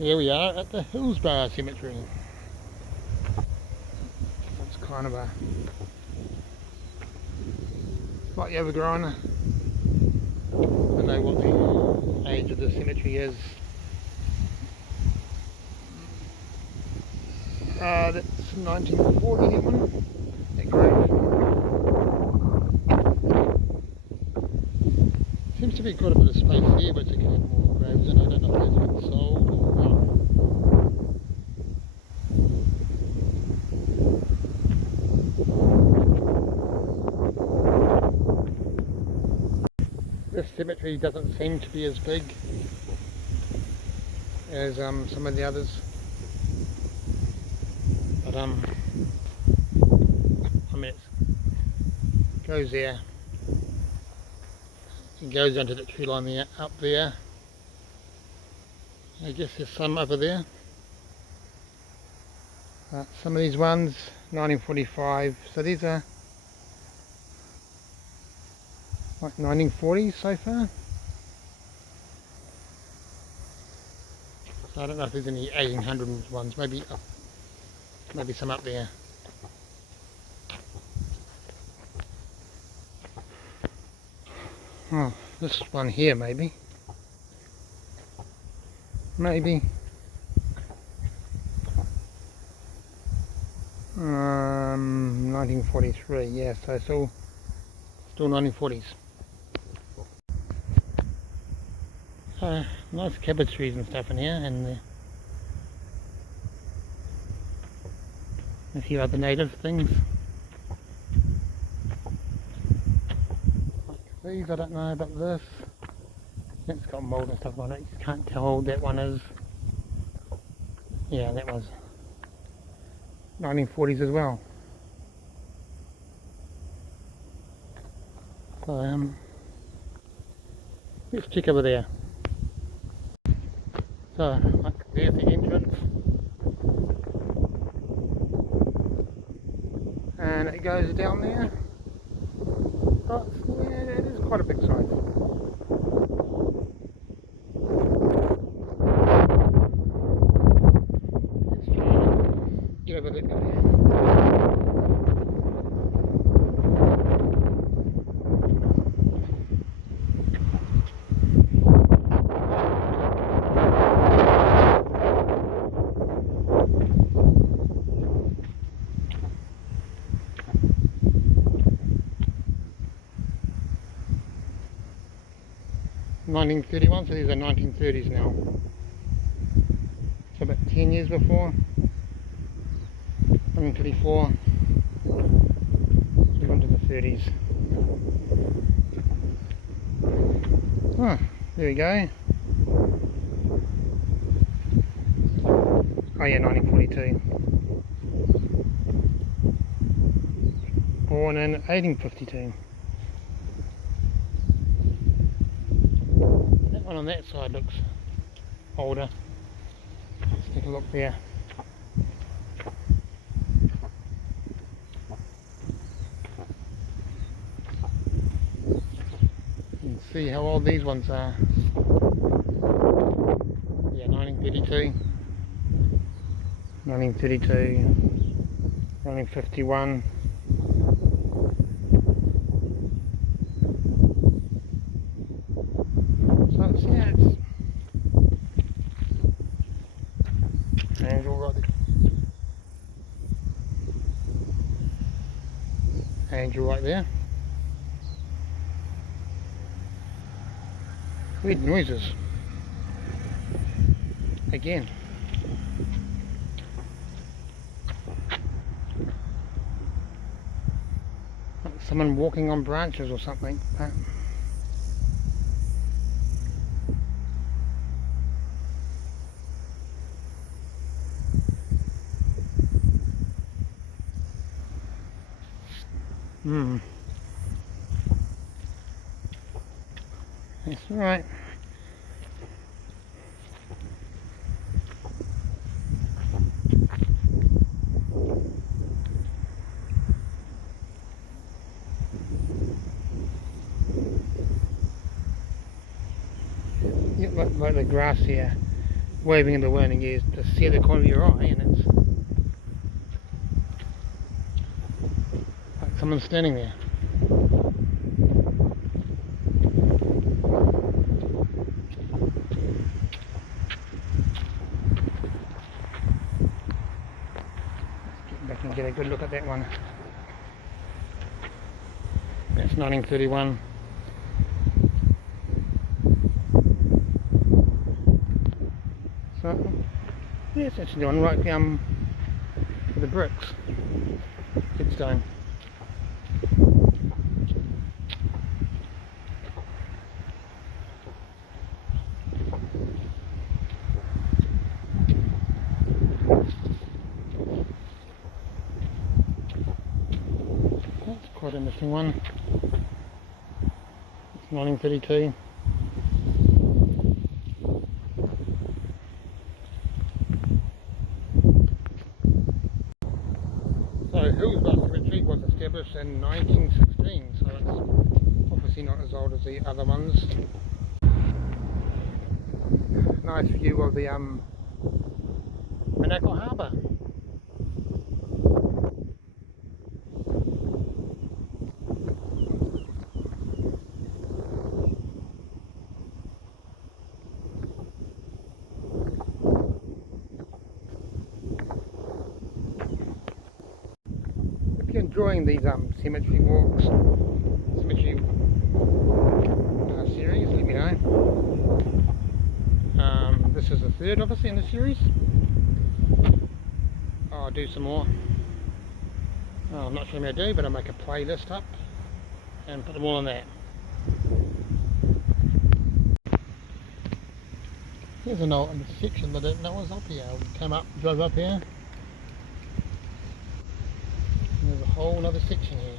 Here we are at the Hillsborough Cemetery. It's kind of a slightly overgrown. I don't know what the age of the cemetery is. That's 1940, that one. That grave. Seems to be quite a bit of space here, but it's again more graves in. I don't know if those have been sold or what. This cemetery doesn't seem to be as big as some of the others, but I mean it goes there. It goes onto the tree line there, up there. I guess there's some over there. Some of these ones, 1945, so these are like 1940s so far. So I don't know if there's any 1800 ones, maybe some up there. Oh, this one here maybe. 1943, yeah, so still 1940s. Nice cabbage trees and stuff in here, and a few other native things. Like these, I don't know about this. It's got mould and stuff on it. You can't tell how old that one is. Yeah, that was 1940s as well. So let's check over there. So there's the entrance, and it goes down there. Oh, yeah, it is quite a big size. Let's try and get over that guy. (1931), so these are 1930s now. So about 10 years before. 1934. So we're into the 30s. Oh, there we go. Oh yeah, 1942. Born in 1852. One on that side looks older. Let's take a look there. You can see how old these ones are. Yeah, 1932, 1932, 1951. Angel right there. Weird noises. Again. Like someone walking on branches or something. That's right. Yep, like the grass here waving in the wind and you just see the corner of your eye and it's like someone's standing there. Let's get back and get a good look at that one. That's 1931. So, yeah, it's actually on right with the bricks. Headstone. That's quite an interesting one. It's 1932. So Hillsborough Cemetery was established in 1916, so it's obviously not as old as the other ones. Nice view of the Manukau Harbour. If you're enjoying these cemetery walks, cemetery series, let me know. This is the third obviously in the series. I'll do some more. I'm not sure how to do, but I'll make a playlist up and put them all on that. Here's an old section that I didn't know was up here. We came up, drove up here. And there's a whole other section here.